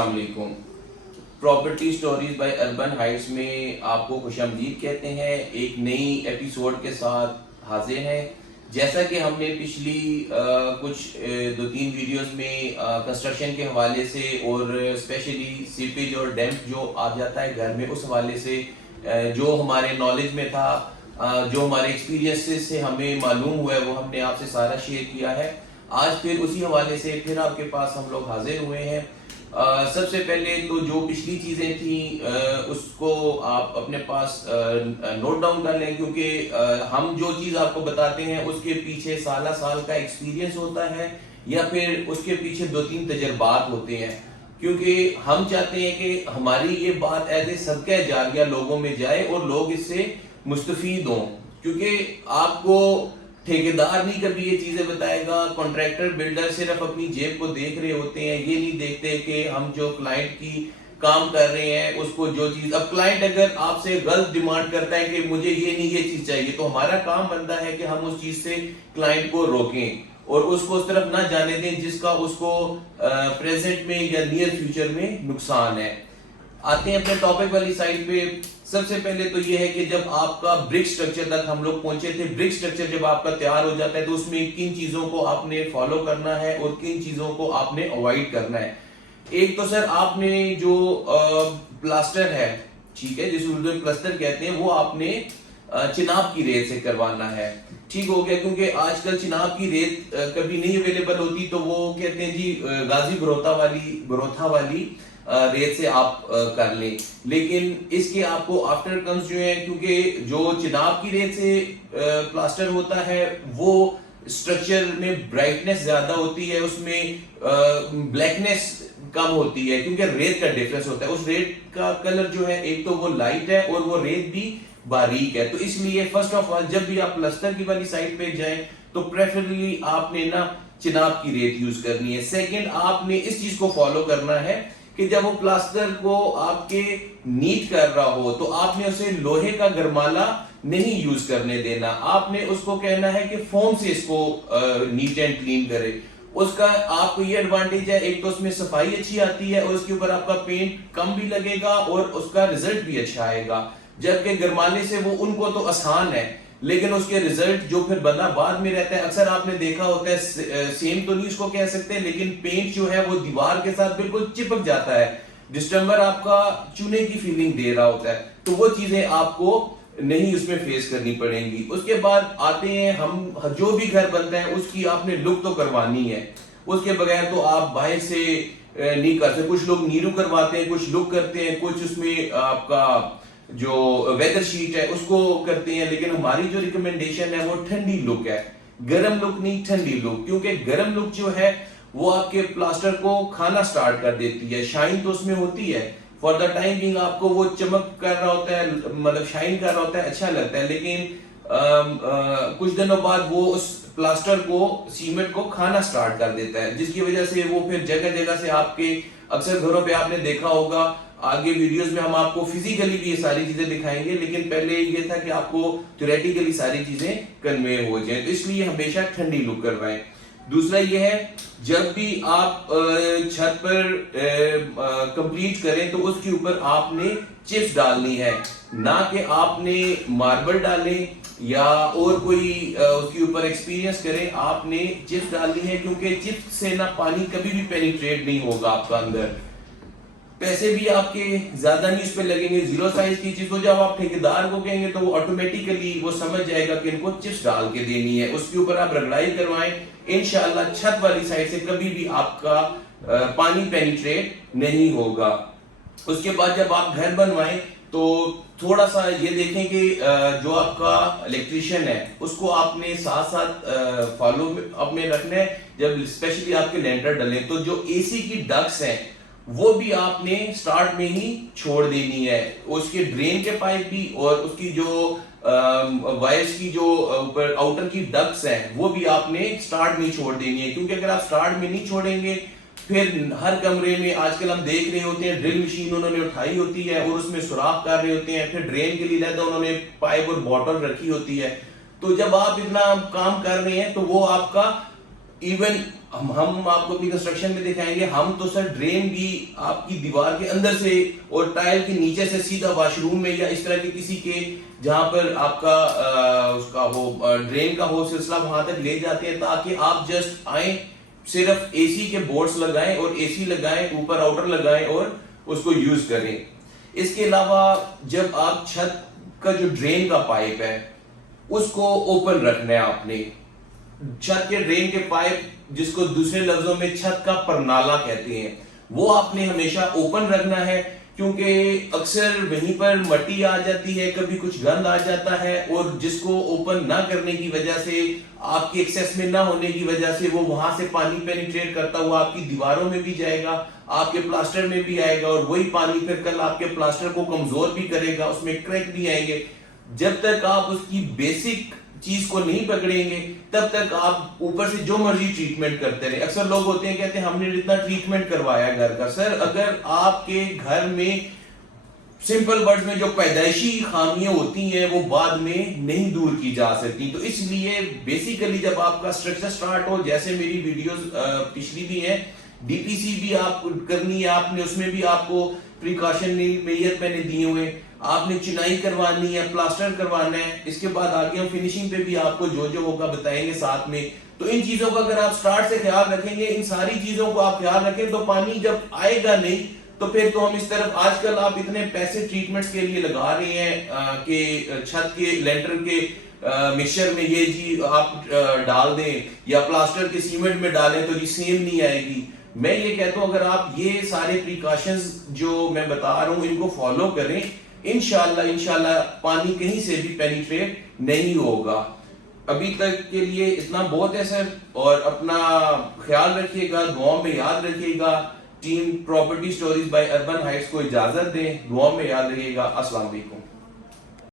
अस्सलाम वालेकुम। Property stories bye urban Heights में आपको खुशामदीद कहते हैं। एक नई एपिसोड के साथ हाजिर हैं। जैसा कि हमने पिछली कुछ 2-3 वीडियोस में कंस्ट्रक्शन के हवाले से और स्पेशली सीपेज और डैम्प जो आ जाता है घर में, उस हवाले से जो हमारे नॉलेज में था, जो हमारे एक्सपीरियंसेस से हमें मालूम हुआ है, वो हमने आपसे सारा शेयर किया है। आज फिर उसी हवाले से फिर आपके पास हम लोग हाजिर हुए हैं। सबसे पहले तो जो पिछली चीज़ें थी उसको आप अपने पास नोट डाउन कर लें, क्योंकि हम जो चीज़ आपको बताते हैं उसके पीछे साल का एक्सपीरियंस होता है या फिर उसके पीछे 2-3 तजर्बात होते हैं। क्योंकि हम चाहते हैं कि हमारी ये बात एज ए सदका जारिया लोगों में जाए और लोग इससे मुस्तफीद हों। क्योंकि आपको ठेकेदार नहीं कभी ये चीजें बताएगा, कॉन्ट्रैक्टर बिल्डर सिर्फ अपनी जेब को देख रहे होते हैं, ये नहीं देखते कि हम जो क्लाइंट की काम कर रहे हैं उसको जो चीज, अब क्लाइंट अगर आपसे गलत डिमांड करता है कि मुझे ये नहीं ये चीज चाहिए, तो हमारा काम बनता है कि हम उस चीज से क्लाइंट को रोकें और उसको उस तरफ ना जाने दें जिसका उसको प्रेजेंट में या नियर फ्यूचर में नुकसान है। आते हैं अपने टॉपिक वाली साइड पे। सबसे पहले तो ये है कि जब आपका ब्रिक स्ट्रक्चर तक हम लोग पहुंचे थे, ब्रिक स्ट्रक्चर जब आपका तैयार हो जाता है तो उसमें किन चीजों को आपने फॉलो करना है और किन चीजों को आपने अवॉइड करना है। एक तो सर आपने जो प्लास्टर है, ठीक है, जिस उर्दू में प्लास्टर कहते हैं, वो आपने चिनाब की रेत से करवाना है। ठीक हो गया, क्योंकि आजकल चिनाब की रेत कभी नहीं अवेलेबल होती, तो वो कहते हैं जी गाजी बरोथा वाली रेत से आप कर लें। लेकिन इसके आपको आफ्टर कम्स जो है, क्योंकि जो चिनाब की रेत से प्लास्टर होता है वो स्ट्रक्चर में ब्राइटनेस ज्यादा होती है, उसमें ब्लैकनेस कम होती है, क्योंकि रेत का डिफरेंस होता है। उस रेत का कलर जो है, एक तो वो लाइट है और वो रेत भी बारीक है। तो इसलिए फर्स्ट ऑफ ऑल जब भी आप प्लास्टर की वाली साइड पे जाएं तो प्रेफरेबली आपने ना चिनाब की रेत यूज करनी है। सेकंड, आपने इस चीज को फॉलो करना है कि जब वो प्लास्टर को आपके नीट कर रहा हो तो आपने उसे लोहे का गरमाला नहीं यूज करने देना। आपने उसको कहना है कि फोम से इसको नीट एंड क्लीन करे। उसका आपको ये एडवांटेज है, एक तो उसमें सफाई अच्छी आती है और उसके ऊपर आपका पेंट कम भी लगेगा और उसका रिजल्ट भी अच्छा आएगा। जबकि गरमाले से वो उनको तो आसान है, लेकिन उसके रिजल्ट जो फिर बंदा बाद में रहता है, अक्सर आपने देखा होता है, सेम तो नहीं उसको कह सकते, लेकिन पेंट जो है वो दीवार के साथ बिल्कुल चिपक जाता है, डिस्टेंबर आपका चूने की फीलिंग दे रहा होता है। तो वो चीजें आपको नहीं उसमें फेस करनी पड़ेंगी। उसके बाद आते हैं, हम जो भी घर बनता है उसकी आपने लुक तो करवानी है, उसके बगैर तो आप बाहर से नहीं कर सकते। कुछ लोग नीरू करवाते हैं, कुछ लुक करते हैं, कुछ उसमें आपका जो वेदर शीट है उसको करते हैं, लेकिन हमारी जो रिकमेंडेशन है वो ठंडी लुक है, गर्म लुक नहीं, ठंडी लुक। क्योंकि गर्म लुक जो है वो आपके प्लास्टर को खाना स्टार्ट कर देती है, शाइन तो उसमें होती है, फॉर द टाइम बिंग आपको वो चमक कर रहा होता है, मतलब शाइन कर रहा होता है, अच्छा लगता है, लेकिन कुछ दिनों बाद वो उस प्लास्टर को, सीमेंट को खाना स्टार्ट कर देता है, जिसकी वजह से वो फिर जगह जगह से आपके अक्सर घरों पे आपने देखा होगा, आगे वीडियोस में हम आपको फिजिकली भी ये सारी चीजें दिखाएंगे, लेकिन पहले ये था कि आपको थ्योरेटिकली सारी चीजें कन्वे हो जाए, तो इसलिए हमेशा ठंडी लुक करवाएं। दूसरा ये है, जब भी आप छत पर कंप्लीट करें तो उसके ऊपर आपने चिप्स डालनी है, ना कि आपने मार्बल डालें या और कोई उसके ऊपर एक्सपीरियंस करें। आपने चिप्स डालनी है, क्योंकि चिप्स से ना पानी कभी भी पेनिट्रेट नहीं होगा आपका अंदर, पैसे भी आपके ज्यादा नहीं उस पे लगेंगे। 0 साइज की चीज को जब आप ठेकेदार को कहेंगे तो वो ऑटोमेटिकली वो समझ जाएगा कि इनको चिप्स डाल के देनी है। उसके ऊपर आप रगड़ाई करवाएं, इंशाल्लाह छत वाली साइड से कभी भी आपका पानी पेनिट्रेट नहीं होगा। उसके बाद जब आप घर बनवाएं तो थोड़ा सा ये देखें कि जो आपका इलेक्ट्रिशियन है उसको आपने साथ साथ फॉलो अपने रखना है। जब स्पेशली आपके लेंटर डलें तो जो एसी की डक्ट्स हैं वो भी आपने स्टार्ट में ही छोड़ देनी है, उसके ड्रेन के पाइप भी और उसकी जो वायर्स की जो ऊपर आउटर की डक्ट्स हैं वो भी आपने स्टार्ट में छोड़ देनी है। क्योंकि अगर आप स्टार्ट में नहीं छोड़ेंगे फिर हर कमरे में आजकल हम देख रहे होते हैं, ड्रिल मशीन उन्होंने उठाई होती है और उसमें सुराख कर रहे होते हैं, फिर ड्रेन के लिए लहदा उन्होंने पाइप और बॉटल रखी होती है। तो जब आप इतना काम कर रहे हैं तो वो आपका इवन ہم آپ کو اپنی کنسٹرکشن میں دکھائیں گے. ہم تو سر ڈرین بھی آپ کی دیوار کے اندر سے اور ٹائل کے نیچے سے سیدھا واش روم میں یا اس طرح کے کسی کے جہاں پر آپ کا اس کا وہ ڈرین کا ہو سلسلہ وہاں تک لے جاتے ہیں تاکہ آپ جسٹ آئیں, صرف اے سی کے بورڈز لگائیں اور اے سی لگائیں, اوپر آؤٹر لگائیں اور اس کو یوز کریں. اس کے علاوہ جب آپ چھت کا جو ڈرین کا پائپ ہے اس کو اوپن رکھنا ہے آپ نے. چھت کے ڈرین کے پائپ جس کو دوسرے لفظوں میں چھت کا پرنالہ کہتے ہیں وہ آپ نے ہمیشہ اوپن رکھنا ہے, کیونکہ اکثر وہیں پر مٹی آ جاتی ہے, کبھی کچھ گند آ جاتا ہے اور جس کو اوپن نہ کرنے کی وجہ سے, آپ کی ایکسیس میں نہ ہونے کی وجہ سے وہ وہاں سے پانی پینیٹریٹ کرتا ہوا آپ کی دیواروں میں بھی جائے گا, آپ کے پلاسٹر میں بھی آئے گا اور وہی پانی پھر کل آپ کے پلاسٹر کو کمزور بھی کرے گا, اس میں کریک بھی آئیں گے. جب تک آپ اس کی بیسک چیز کو نہیں پکڑیں گے تب تک آپ اوپر سے جو مرضی ٹریٹمنٹ کرتے رہے. اکثر لوگ ہوتے ہیں کہتے ہیں ہم نے اتنا ٹریٹمنٹ کروایا گھر کا. سر اگر آپ کے گھر میں سمپل ورڈز میں جو پیدائشی خامیاں ہوتی ہیں وہ بعد میں نہیں دور کی جا سکتی, تو اس لیے بیسیکلی جب آپ کا اسٹرکچر سٹارٹ ہو, جیسے میری ویڈیوز پچھلی بھی ہیں, ڈی پی سی بھی آپ کرنی ہے, آپ نے اس میں بھی آپ کو پریکاشن میجر میں نے دیے ہوئے, آپ نے چنائی کروانی ہے, پلاسٹر کروانا ہے, اس کے بعد آگے ہم فنیشنگ پہ بھی آپ کو جو ہوگا بتائیں گے ساتھ میں. تو ان چیزوں کا اگر آپ سٹارٹ سے خیال رکھیں گے, ان ساری چیزوں کو آپ خیال رکھیں تو پانی جب آئے گا نہیں تو پھر تو ہم اس طرف, آج کل آپ اتنے پیسے ٹریٹمنٹس کے لیے لگا رہے ہیں کہ چھت کے لینٹر کے مکسچر میں یہ جی آپ ڈال دیں یا پلاسٹر کے سیمنٹ میں ڈالیں تو جی سیم نہیں آئے گی. میں یہ کہتا ہوں اگر آپ یہ سارے پریکاشنز جو میں بتا رہا ہوں ان کو فالو کریں, انشاءاللہ پانی کہیں سے بھی پینیٹریٹ نہیں ہوگا. ابھی تک کے لیے اتنا بہت ہے سر, اور اپنا خیال رکھیے گا, دعاؤں میں یاد رکھیے گا. Team property stories by urban heights کو اجازت دیں, دعاؤں میں یاد رکھیے گا. السلام علیکم.